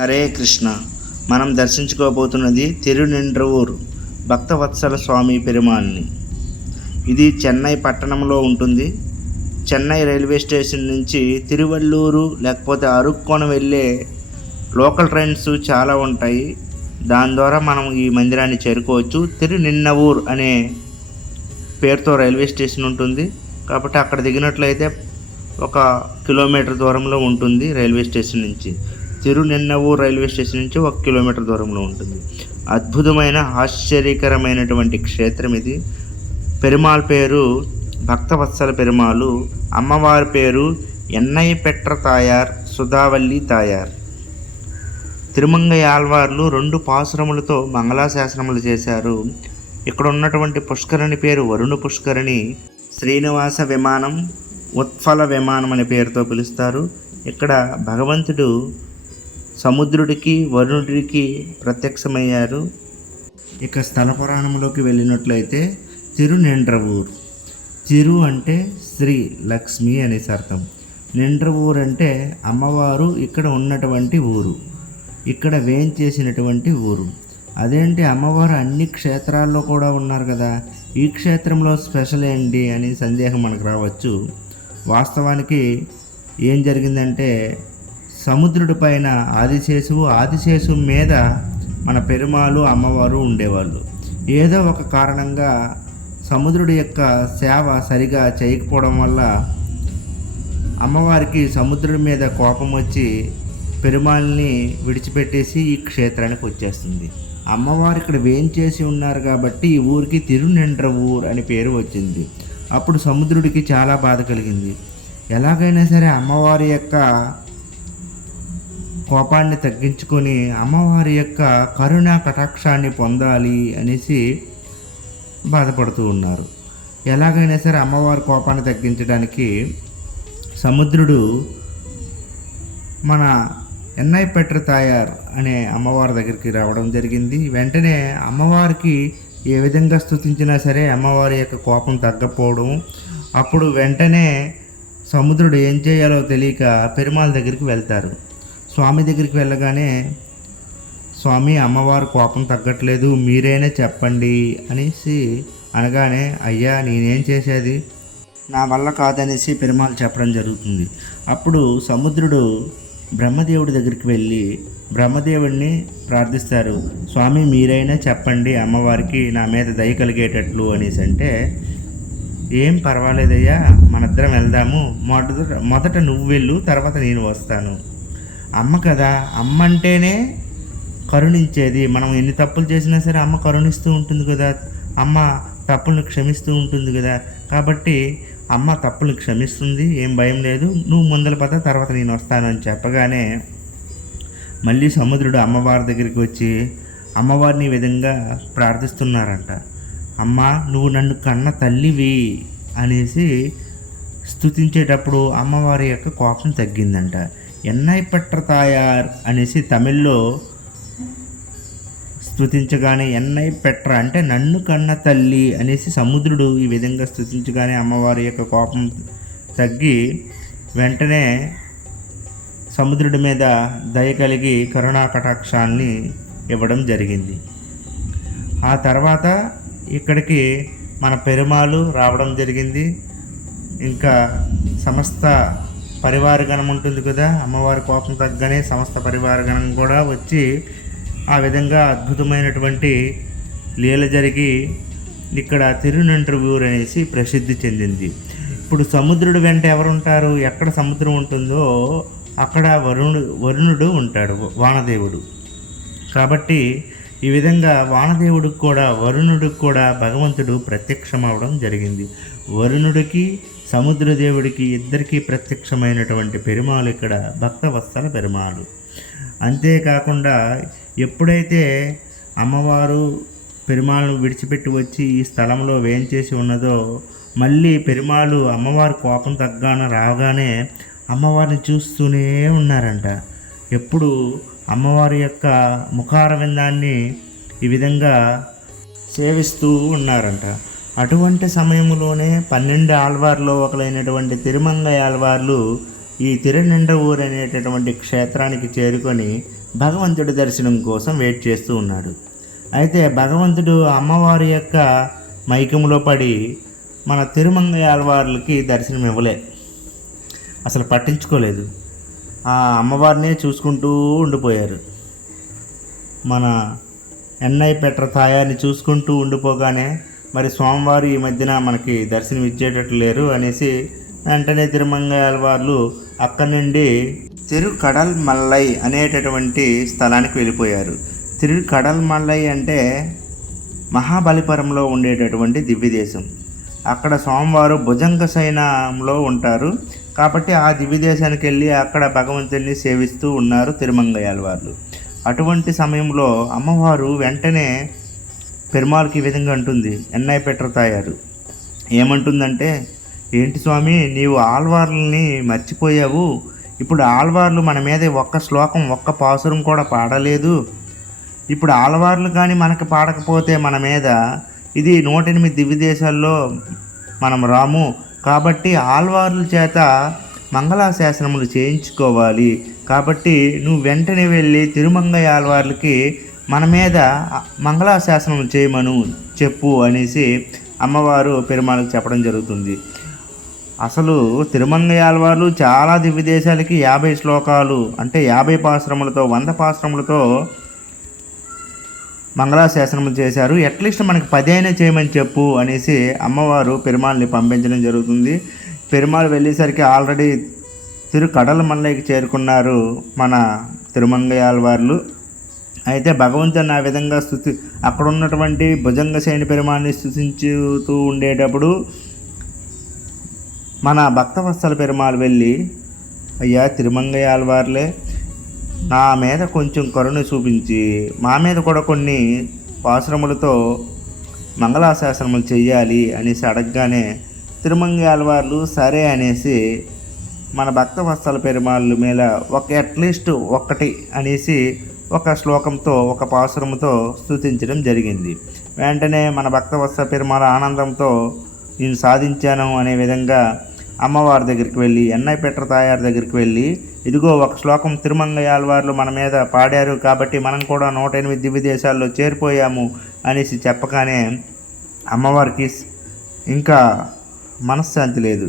హరే కృష్ణ. మనం దర్శించుకోబోతున్నది తిరునిండ్రవూర్ భక్తవత్సల స్వామి పెరుమాల్ని. ఇది చెన్నై పట్టణంలో ఉంటుంది. చెన్నై రైల్వే స్టేషన్ నుంచి తిరువల్లూరు లేకపోతే అరుక్కోణం వెళ్ళే లోకల్ ట్రైన్స్ చాలా ఉంటాయి. దాని ద్వారా మనం ఈ మందిరాన్ని చేరుకోవచ్చు. తిరునిన్నవూర్ అనే పేరుతో రైల్వే స్టేషన్ ఉంటుంది. కాబట్టి అక్కడ దిగినట్లయితే 1 కిలోమీటర్ దూరంలో ఉంటుంది రైల్వే స్టేషన్ నుంచి. తిరునిన్నవూర్ రైల్వే స్టేషన్ నుంచి 1 కిలోమీటర్ దూరంలో ఉంటుంది. అద్భుతమైన ఆశ్చర్యకరమైనటువంటి క్షేత్రం ఇది. పెరుమాళ్ పేరు భక్తవత్సల పెరుమాళు, అమ్మవారి పేరు ఎన్నై పెట్ర తాయార్, సుధావల్లి తాయార్. తిరుమంగై ఆళ్వార్లు 2 పాసురములతో మంగళాశాసనములు చేశారు. ఇక్కడ ఉన్నటువంటి పుష్కరిణి పేరు వరుణ పుష్కరిణి. శ్రీనివాస విమానం, ఉత్ఫల విమానం అనే పేరుతో పిలుస్తారు. ఇక్కడ భగవంతుడు సముద్రుడికి వరుణుడికి ప్రత్యక్షమయ్యారు. ఇక స్థల పురాణంలోకి వెళ్ళినట్లయితే తిరునిండ్రవూర్. తిరు అంటే శ్రీ లక్ష్మి అనేసి అర్థం. నిండ్రవూర్ అంటే అమ్మవారు ఇక్కడ ఉన్నటువంటి ఊరు, ఇక్కడ వేంచేసినటువంటి ఊరు. అదేంటి అమ్మవారు అన్ని క్షేత్రాల్లో కూడా ఉన్నారు కదా, ఈ క్షేత్రంలో స్పెషల్ ఏంటి అని సందేహం మనకు రావచ్చు. వాస్తవానికి ఏం జరిగిందంటే సముద్రుడి పైన ఆదిశేషు మీద మన పెరుమాళు అమ్మవారు ఉండేవాళ్ళు. ఏదో ఒక కారణంగా సముద్రుడి యొక్క సేవ సరిగా చేయకపోవడం వల్ల అమ్మవారికి సముద్రుడి మీద కోపం వచ్చి పెరుమాళ్ళని విడిచిపెట్టేసి ఈ క్షేత్రానికి వచ్చేస్తుంది. అమ్మవారు ఇక్కడ వేంచేసి ఉన్నారు కాబట్టి ఈ ఊరికి తిరునిండ్రవూర్ అని పేరు వచ్చింది. అప్పుడు సముద్రుడికి చాలా బాధ కలిగింది. ఎలాగైనా సరే అమ్మవారి యొక్క కోపాన్ని తగ్గించుకొని అమ్మవారి యొక్క కరుణా కటాక్షాన్ని పొందాలి అనేసి బాధపడుతూ ఉన్నారు. ఎలాగైనా సరే అమ్మవారి కోపాన్ని తగ్గించడానికి సముద్రుడు మన ఎన్నై పెట్ర తాయార్ అనే అమ్మవారి దగ్గరికి రావడం జరిగింది. వెంటనే అమ్మవారికి ఏ విధంగా స్తుతించినా సరే అమ్మవారి యొక్క కోపం తగ్గపోవడం. అప్పుడు వెంటనే సముద్రుడు ఏం చేయాలో తెలియక పెరుమాళ్ దగ్గరికి వెళ్తారు. స్వామి దగ్గరికి వెళ్ళగానే, స్వామి అమ్మవారి కోపం తగ్గట్లేదు, మీరైనా చెప్పండి అనేసి అనగానే, అయ్యా నేనేం చేసేది, నా వల్ల కాదనేసి పెరుమాళ్ చెప్పడం జరుగుతుంది. అప్పుడు సముద్రుడు బ్రహ్మదేవుడి దగ్గరికి వెళ్ళి బ్రహ్మదేవుడిని ప్రార్థిస్తారు. స్వామి మీరైనా చెప్పండి అమ్మవారికి నా మీద దయ కలిగేటట్లు అనేసి. అంటే ఏం పర్వాలేదయ్యా, మనిద్దరం వెళ్దాము, మొదట నువ్వు వెళ్ళు, తర్వాత నేను వస్తాను. అమ్మ కదా, అమ్మ అంటేనే కరుణించేది. మనం ఎన్ని తప్పులు చేసినా సరే అమ్మ కరుణిస్తూ ఉంటుంది కదా, అమ్మ తప్పులను క్షమిస్తూ ఉంటుంది కదా. కాబట్టి అమ్మ తప్పులు క్షమిస్తుంది, ఏం భయం లేదు, నువ్వు ముందల పద, తర్వాత నేను వస్తాను అని చెప్పగానే మళ్ళీ సముద్రుడు అమ్మవారి దగ్గరికి వచ్చి అమ్మవారిని ఈ విధంగా ప్రార్థిస్తున్నారంట. అమ్మ నువ్వు నన్ను కన్న తల్లివి అనేసి స్తుతించేటప్పుడు అమ్మవారి యొక్క కోపం తగ్గిందంట. ఎన్నై పెట్ర తాయార్ అనేసి తమిళ్లో స్తుతించగానే ఎన్నై పెట్ర అంటే నన్ను కన్న తల్లి అనేసి సముద్రుడు ఈ విధంగా స్తుతించగానే అమ్మవారి యొక్క కోపం తగ్గి వెంటనే సముద్రుడి మీద దయ కలిగి కరుణా కటాక్షాన్ని ఇవ్వడం జరిగింది. ఆ తర్వాత ఇక్కడికి మన పెరుమాళు రావడం జరిగింది. ఇంకా సమస్త పరివారగణం ఉంటుంది కదా, అమ్మవారి కోపం తగ్గనే సమస్త పరివారగణం కూడా వచ్చి ఆ విధంగా అద్భుతమైనటువంటి లీల జరిగి ఇక్కడ తిరునిండ్రవూర్ అనేసి ప్రసిద్ధి చెందింది. ఇప్పుడు సముద్రుడు వెంట ఎవరుంటారు, ఎక్కడ సముద్రం ఉంటుందో అక్కడ వరుణుడు ఉంటాడు, వానదేవుడు. కాబట్టి ఈ విధంగా వానదేవుడికి కూడా వరుణుడికి కూడా భగవంతుడు ప్రత్యక్షమవడం జరిగింది. వరుణుడికి సముద్రదేవుడికి ఇద్దరికీ ప్రత్యక్షమైనటువంటి పెరుమాళు ఇక్కడ భక్తవత్సల పెరుమాళు. అంతేకాకుండా ఎప్పుడైతే అమ్మవారు పెరుమాళను విడిచిపెట్టి వచ్చి ఈ స్థలంలో వేంచేసి ఉన్నదో, మళ్ళీ పెరుమాళు అమ్మవారి కోపం తగ్గాన రాగానే అమ్మవారిని చూస్తూనే ఉన్నారంట. ఎప్పుడు అమ్మవారి యొక్క ముఖారవిందాన్ని ఈ విధంగా సేవిస్తూ ఉన్నారంట. అటువంటి సమయంలోనే 12 ఆళ్వార్లో ఒకరైనటువంటి తిరుమంగై ఆళ్వార్లు ఈ తిరునిండ్రవూర్ అనేటటువంటి క్షేత్రానికి చేరుకొని భగవంతుడి దర్శనం కోసం వెయిట్ చేస్తూ ఉన్నాడు. అయితే భగవంతుడు అమ్మవారి యొక్క మైకంలో పడి మన తిరుమంగై ఆళ్వార్లకి దర్శనం ఇవ్వలే, అసలు పట్టించుకోలేదు. ఆ అమ్మవారినే చూసుకుంటూ ఉండిపోయారు. మన ఎన్నై పెట్ర తాయాన్ని చూసుకుంటూ ఉండిపోగానే మరి స్వామివారు ఈ మధ్యన మనకి దర్శనం ఇచ్చేటట్లు లేరు అనేసి వెంటనే తిరుమంగై ఆళ్వార్లు అక్కడి నుండి తిరుకడల్ మల్లై అనేటటువంటి స్థలానికి వెళ్ళిపోయారు. తిరుకడల్ మల్లై అంటే మహాబలిపురంలో ఉండేటటువంటి దివ్యదేశం. అక్కడ స్వామివారు భుజంగ శయనంలో ఉంటారు కాబట్టి ఆ దివ్యదేశానికి వెళ్ళి అక్కడ భగవంతుడిని సేవిస్తూ ఉన్నారు తిరుమంగై ఆళ్వార్లు. అటువంటి సమయంలో అమ్మవారు వెంటనే పెరుమాళ్ళకి ఈ విధంగా అంటుంది. ఎన్నై పెట్ర తాయారు ఏమంటుందంటే, ఏంటి స్వామి నీవు ఆళ్వార్లని మర్చిపోయావు, ఇప్పుడు ఆళ్వార్లు మన మీద ఒక్క శ్లోకం ఒక్క పాసురం కూడా పాడలేదు. ఇప్పుడు ఆళ్వార్లు కానీ మనకు పాడకపోతే మన మీద ఇది 108 దివ్యదేశాల్లో మనం రాము, కాబట్టి ఆళ్వార్ల చేత మంగళాశాసనములు చేయించుకోవాలి. కాబట్టి నువ్వు వెంటనే వెళ్ళి తిరుమంగై ఆళ్వార్లకి మన మీద మంగళాశాసనం చేయమను చెప్పు అనేసి అమ్మవారు పెరుమాళ్ళకి చెప్పడం జరుగుతుంది. అసలు తిరుమంగై ఆళ్వార్లు చాలా దివ్యదేశాలకి 50 శ్లోకాలు అంటే 50 పాశ్రములతో 100 పాశ్రములతో మంగళాశాసనములు చేశారు. అట్లీస్ట్ మనకి 10 అయినా చేయమని చెప్పు అనేసి అమ్మవారు పెరుమాళ్ళని పంపించడం జరుగుతుంది. పెరుమాళ్ వెళ్ళేసరికి ఆల్రెడీ తిరుకడల మల్లైకి చేరుకున్నారు మన తిరుమంగై ఆళ్వార్లు. అయితే భగవంతుని ఆ విధంగా అక్కడ ఉన్నటువంటి భుజంగ శయన పెరుమాళ్ళని స్తుతించుతూ ఉండేటప్పుడు మన భక్తవత్సల పెరుమాళ్ వెళ్ళి, అయ్యా తిరుమంగై ఆళ్వార్లే నా మీద కొంచెం కరుణ చూపించి మా మీద కూడా కొన్ని పాసురములతో మంగళాశాసనములు చెయ్యాలి అనేసి అడగగానే తిరుమంగై ఆళ్వార్లు సరే అనేసి మన భక్తవత్సల పెరుమాళ్ళ మీద అట్లీస్ట్ ఒక్కటి అనేసి ఒక శ్లోకంతో ఒక పాసురముతో స్తుతించడం జరిగింది. వెంటనే మన భక్తవత్సల పెరుమాళ ఆనందంతో నేను సాధించాను అనే విధంగా అమ్మవారి దగ్గరికి వెళ్ళి ఎన్నై పెట్ర తాయారు దగ్గరికి వెళ్ళి, ఇదిగో ఒక శ్లోకం తిరుమంగై ఆళ్వార్లు మన మీద పాడారు కాబట్టి మనం కూడా 108 దివ్యదేశాల్లో చేరిపోయాము అనేసి చెప్పగానే అమ్మవారికి ఇంకా మనశ్శాంతి లేదు.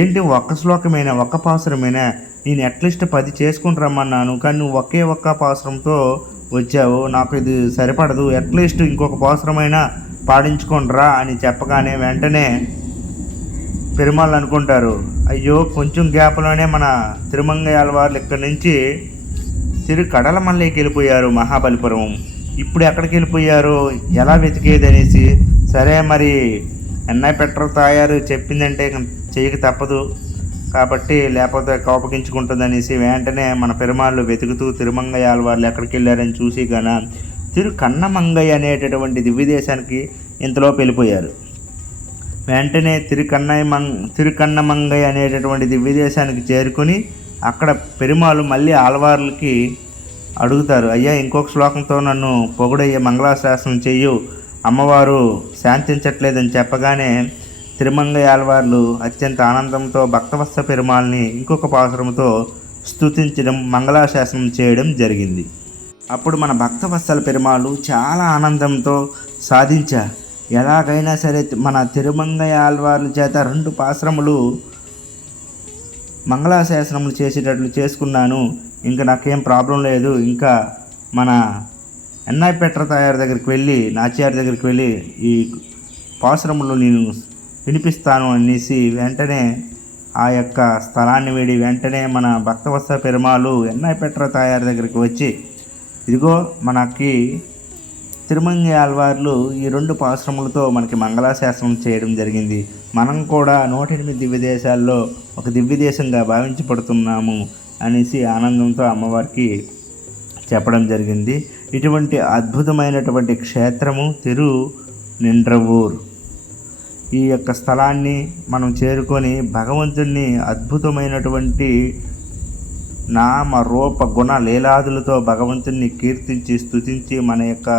ఏంటి ఒక్క శ్లోకమైనా ఒక్క పాసురమైనా, నేను అట్లీస్ట్ 10 చేసుకుని రమ్మన్నాను కానీ నువ్వు ఒక్క పాసురంతో వచ్చావు, నాకు ఇది సరిపడదు, అట్లీస్ట్ ఇంకొక పాసురమైనా పాడించుకోండిరా అని చెప్పగానే వెంటనే పెరుమాళ్ళు అనుకుంటారు, అయ్యో కొంచెం గ్యాప్లోనే మన తిరుమంగై ఆళ్వార్లు ఇక్కడి నుంచి తిరుకడల మల్లైకి వెళ్ళిపోయారు మహాబలిపురం, ఇప్పుడు ఎక్కడికి వెళ్ళిపోయారు ఎలా వెతికేది అనేసి, సరే మరి ఎన్నై పెట్ర తాయారు చెప్పిందంటే చేయక తప్పదు కాబట్టి లేకపోతే కోపగించుకుంటుంది అనేసి వెంటనే మన పెరుమాళ్ళు వెతుకుతూ తిరుమంగై ఆళ్వార్లు ఎక్కడికి వెళ్ళారని చూసి గన తిరుకన్నమంగై అనేటటువంటి దివ్యదేశానికి ఇంతలోపు వెళ్ళిపోయారు. వెంటనే తిరుకన్నమంగై అనేటటువంటి దివ్యదేశానికి చేరుకొని అక్కడ పెరుమాళ్ళు మళ్ళీ ఆళ్వార్లకి అడుగుతారు, అయ్యా ఇంకొక శ్లోకంతో నన్ను పొగుడయ్యే మంగళాశాసనం చెయ్యు, అమ్మవారు శాంతించట్లేదని చెప్పగానే తిరుమంగై ఆళ్వార్లు అత్యంత ఆనందంతో భక్తవత్స పెరుమాళ్ళని ఇంకొక పాసురంతో స్తుతించడం మంగళాశాసనం చేయడం జరిగింది. అప్పుడు మన భక్తవత్సల పెరుమాళ్ళు చాలా ఆనందంతో సాధించా, ఎలాగైనా సరే మన తిరుమంగై ఆళ్వార్ల చేత 2 పాసురములు మంగళాశాసనములు చేసేటట్లు చేసుకున్నాను, ఇంకా నాకేం ప్రాబ్లం లేదు, ఇంకా మన ఎన్నై పెట్ర తాయారు దగ్గరికి వెళ్ళి నాచియార్ దగ్గరికి వెళ్ళి ఈ పాసురములు నేను వినిపిస్తాను అనేసి వెంటనే ఆ యొక్క స్థలాన్ని వీడి వెంటనే మన భక్తవత్సల పెరుమాళ్ళు ఎన్నై పెట్ర తాయారు దగ్గరికి వచ్చి, ఇదిగో మనకి తిరుమంగై ఆళ్వార్లు ఈ 2 పాసురములతో మనకి మంగళాశాసనం చేయడం జరిగింది, మనం కూడా 108 దివ్యదేశాల్లో ఒక దివ్యదేశంగా భావించబడుతున్నాము అనేసి ఆనందంతో అమ్మవారికి చెప్పడం జరిగింది. ఇటువంటి అద్భుతమైనటువంటి క్షేత్రము తిరునిండ్రవూర్. ఈ యొక్క స్థలాన్ని మనం చేరుకొని భగవంతుడిని అద్భుతమైనటువంటి నామ రూప గుణ లీలాదులతో భగవంతుడిని కీర్తించి స్తుతించి మన యొక్క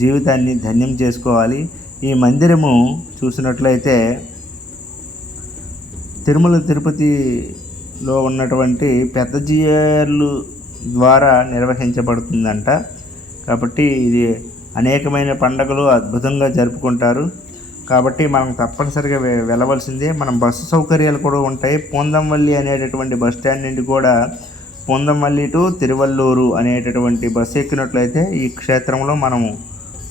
జీవితాన్ని ధన్యం చేసుకోవాలి. ఈ మందిరము చూసినట్లయితే తిరుమల తిరుపతిలో ఉన్నటువంటి పెద్ద జీయర్లు ద్వారా నిర్వహించబడుతుందంట. కాబట్టి ఇది అనేకమైన పండుగలు అద్భుతంగా జరుపుకుంటారు. కాబట్టి మనం తప్పనిసరిగా వెళ్ళవలసిందే. మనం బస్సు సౌకర్యాలు కూడా ఉంటాయి. పూందంవల్లి అనేటటువంటి బస్ స్టాండ్ నుండి కూడా పూందంవల్లి టు తిరువల్లూరు అనేటటువంటి బస్సు ఎక్కినట్లయితే ఈ క్షేత్రంలో మనము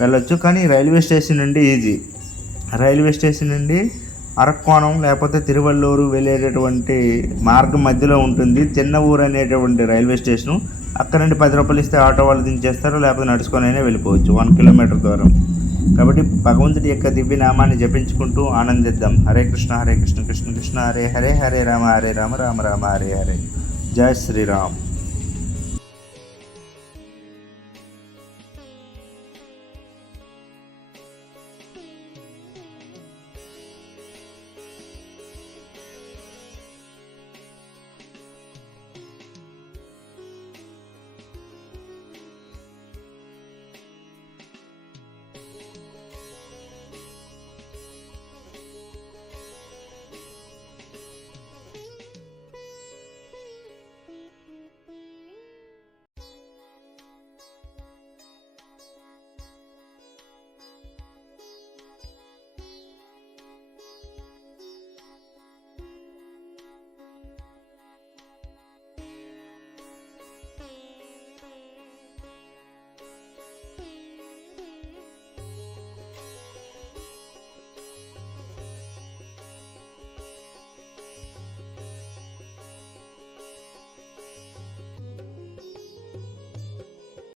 వెళ్ళొచ్చు. కానీ రైల్వే స్టేషన్ నుండి ఈజీ. రైల్వే స్టేషన్ నుండి అరక్కోణం లేకపోతే తిరువల్లూరు వెళ్ళేటటువంటి మార్గం మధ్యలో ఉంటుంది చిన్న ఊరు అనేటటువంటి రైల్వే స్టేషను. అక్కడ నుండి 10 రూపాయలు ఇస్తే ఆటో వాళ్ళు దించేస్తారు, లేకపోతే నడుచుకొని అయినా వెళ్ళిపోవచ్చు 1 కిలోమీటర్ దూరం. కాబట్టి భగవంతుడి యొక్క దివ్య నామాన్ని జపించుకుంటూ ఆనందిద్దాం. హరే కృష్ణ హరే కృష్ణ కృష్ణ కృష్ణ హరే హరే, హరే రామ రామ రామ రామ హరే హరే. జై శ్రీరామ్.